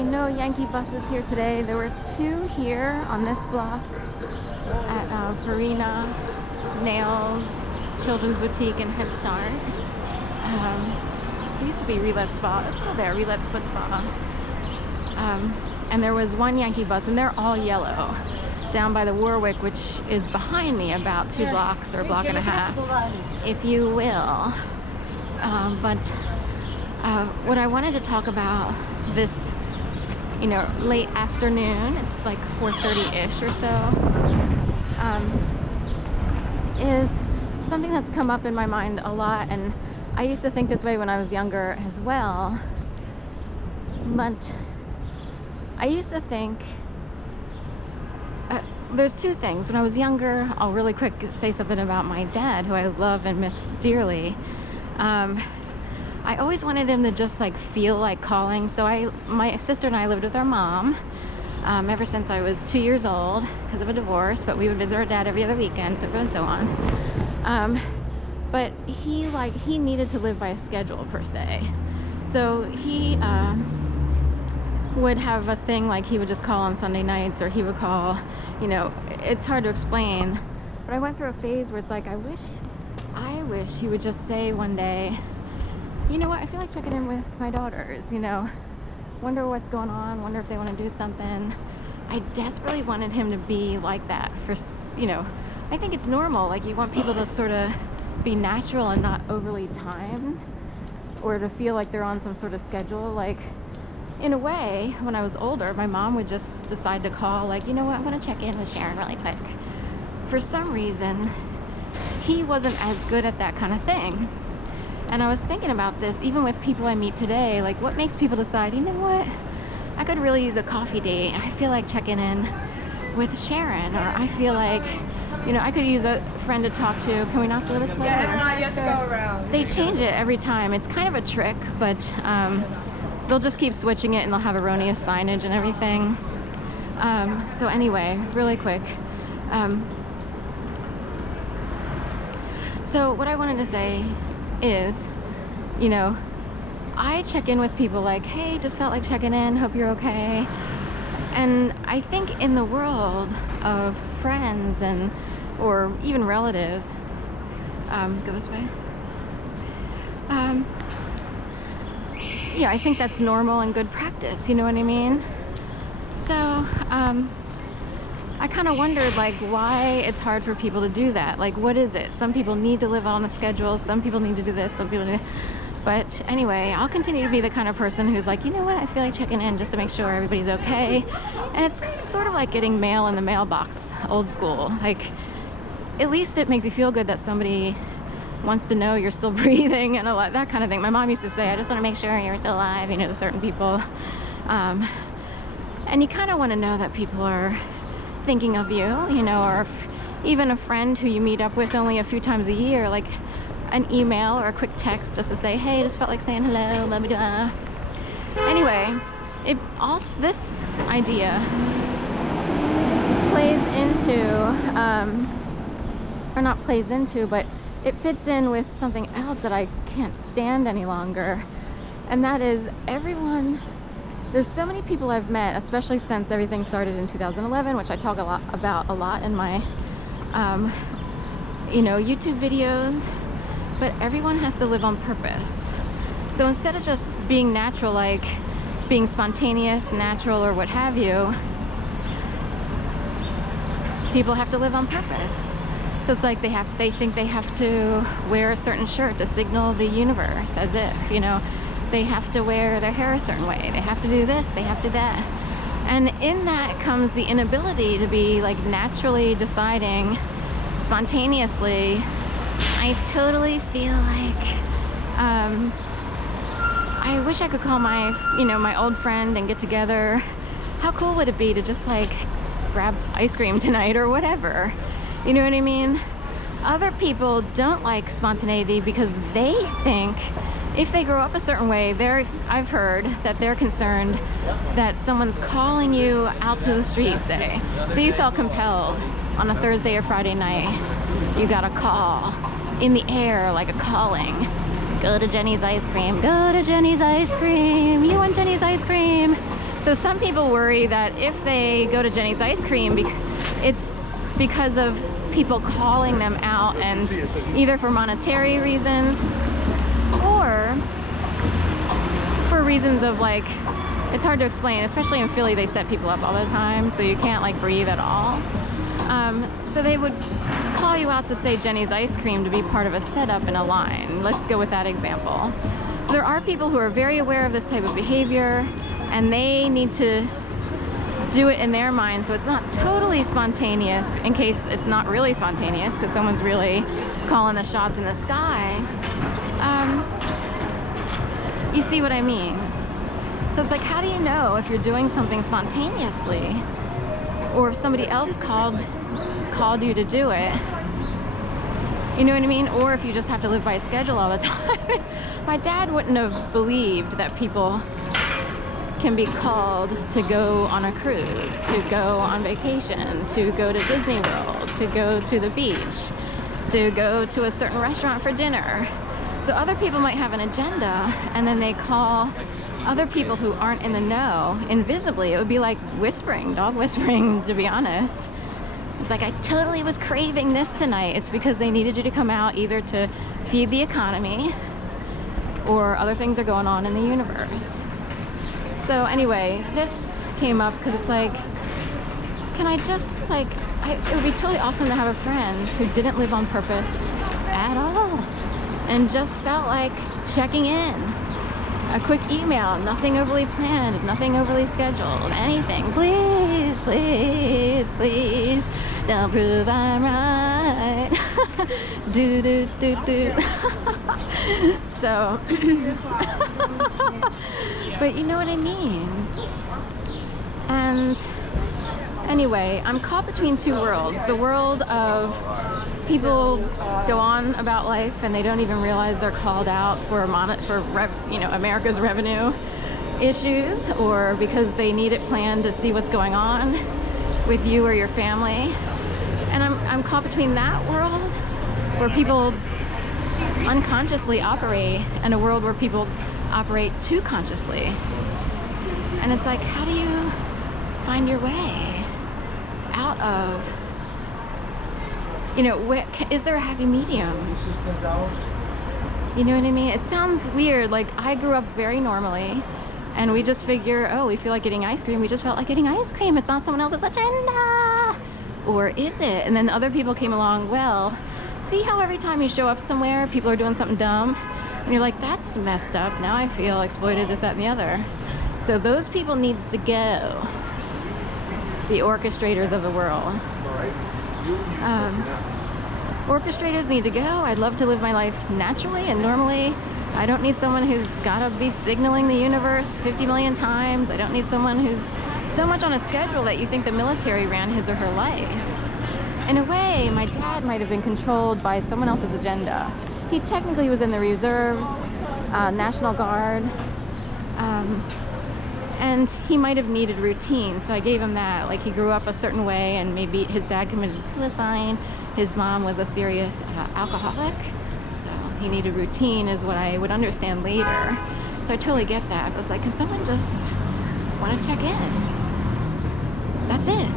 Okay, no Yankee buses here today. There were two here on this block at Farina, Nails, Children's Boutique, and Head Start. It used to be Relet's Spa. It's still there, Relet's Foot Spa. And there was one Yankee bus, and they're all yellow, down by the Warwick, which is behind me about 2 blocks or a block and a half, if you will. What I wanted to talk about this, late afternoon, it's like 4:30-ish or so, is something that's come up in my mind a lot, and I used to think this way when I was younger as well, but I used to think, there's two things. When I was younger, I'll really quick say something about my dad, who I love and miss dearly. I always wanted him to just feel like calling. So my sister and I lived with our mom ever since I was 2 years old because of a divorce, but we would visit our dad every other weekend, so forth and so on. But he needed to live by a schedule per se. So he would have a thing like he would just call on Sunday nights, or he would call, it's hard to explain. But I went through a phase where it's like, I wish he would just say one day, you know what, I feel like checking in with my daughters, wonder what's going on, wonder if they want to do something. I desperately wanted him to be like that for, I think it's normal. You want people to sort of be natural and not overly timed, or to feel like they're on some sort of schedule. In a way, when I was older, my mom would just decide to call, you know what, I'm going to check in with Sharon really quick. For some reason, he wasn't as good at that kind of thing. And I was thinking about this, even with people I meet today, what makes people decide, you know what, I could really use a coffee date. I feel like checking in with Sharon, or I feel like, I could use a friend to talk to. Can we not go this way? Yeah, you have to go around. They change it every time. It's kind of a trick, but they'll just keep switching it, and they'll have erroneous signage and everything. So anyway, really quick. So what I wanted to say is, I check in with people hey, just felt like checking in, hope you're okay. And I think in the world of friends or even relatives, go this way. Yeah, I think that's normal and good practice, you know what I mean? So, I kind of wondered why it's hard for people to do that. What is it? Some people need to live on a schedule, some people need to do this, some people need. But anyway, I'll continue to be the kind of person who's you know what, I feel like checking in just to make sure everybody's okay. And it's sort of like getting mail in the mailbox, old school. At least it makes you feel good that somebody wants to know you're still breathing and that kind of thing. My mom used to say, I just want to make sure you're still alive, to certain people. And you kind of want to know that people are thinking of you, or even a friend who you meet up with only a few times a year, an email or a quick text just to say, hey, just felt like saying hello, blah, blah, blah. Anyway, this idea plays into, or not plays into, but it fits in with something else that I can't stand any longer. And that is there's so many people I've met, especially since everything started in 2011, which I talk about a lot in my, YouTube videos, but everyone has to live on purpose. So instead of just being natural, being spontaneous, natural, or what have you, people have to live on purpose. So it's they think they have to wear a certain shirt to signal the universe, as if, they have to wear their hair a certain way. They have to do this, they have to do that. And in that comes the inability to be naturally deciding spontaneously. I totally feel I wish I could call my, my old friend and get together. How cool would it be to just grab ice cream tonight or whatever? You know what I mean? Other people don't like spontaneity because they think if they grow up a certain way, I've heard that they're concerned that someone's calling you out to the street, say. So you felt compelled on a Thursday or Friday night. You got a call in the air, like a calling. Go to Jenny's Ice Cream. Go to Jenny's Ice Cream. You want Jenny's Ice Cream? So some people worry that if they go to Jenny's Ice Cream, it's because of people calling them out, and either for monetary reasons or for reasons of like, it's hard to explain, especially in Philly. They set people up all the time, so you can't like breathe at all. So they would call you out to say Jenny's Ice Cream to be part of a setup in a line. Let's go with that example. So there are people who are very aware of this type of behavior, and they need to do it in their mind so it's not totally spontaneous, in case it's not really spontaneous because someone's really calling the shots in the sky. You see what I mean? So it's like, how do you know if you're doing something spontaneously, or if somebody else called you to do it? You know what I mean? Or if you just have to live by a schedule all the time. My dad wouldn't have believed that people can be called to go on a cruise, to go on vacation, to go to Disney World, to go to the beach, to go to a certain restaurant for dinner. So other people might have an agenda, and then they call other people who aren't in the know invisibly. It would be like whispering, dog whispering, to be honest. It's like, I totally was craving this tonight. It's because they needed you to come out either to feed the economy or other things are going on in the universe. So anyway, this came up because it's like, can I just like, it would be totally awesome to have a friend who didn't live on purpose at all and just felt like checking in. A quick email, nothing overly planned, nothing overly scheduled, anything. Please, please, please, don't prove I'm right. Do, do, do, do. So, but you know what I mean. And anyway, I'm caught between two worlds. The world of people go on about life and they don't even realize they're called out for America's revenue issues, or because they need it planned to see what's going on with you or your family. And I'm caught between that world where people unconsciously operate and a world where people operate too consciously. And it's like, how do you find your way out of, is there a happy medium? You know what I mean? It sounds weird. Like, I grew up very normally, and we just figure, oh, we feel like getting ice cream. We just felt like getting ice cream. It's not someone else's agenda. Or is it? And then other people came along, well, see how every time you show up somewhere, people are doing something dumb? And you're like, that's messed up. Now I feel exploited, this, that, and the other. So those people needs to go. The orchestrators of the world. Orchestrators need to go. I'd love to live my life naturally and normally. I don't need someone who's gotta be signaling the universe 50 million times. I don't need someone who's so much on a schedule that you think the military ran his or her life. In a way, my dad might have been controlled by someone else's agenda. He technically was in the reserves, National Guard, and he might have needed routine, so I gave him that. Like, he grew up a certain way, and maybe his dad committed suicide. His mom was a serious alcoholic, so he needed routine, is what I would understand later. So I totally get that, but it's like, can someone just want to check in? That's it.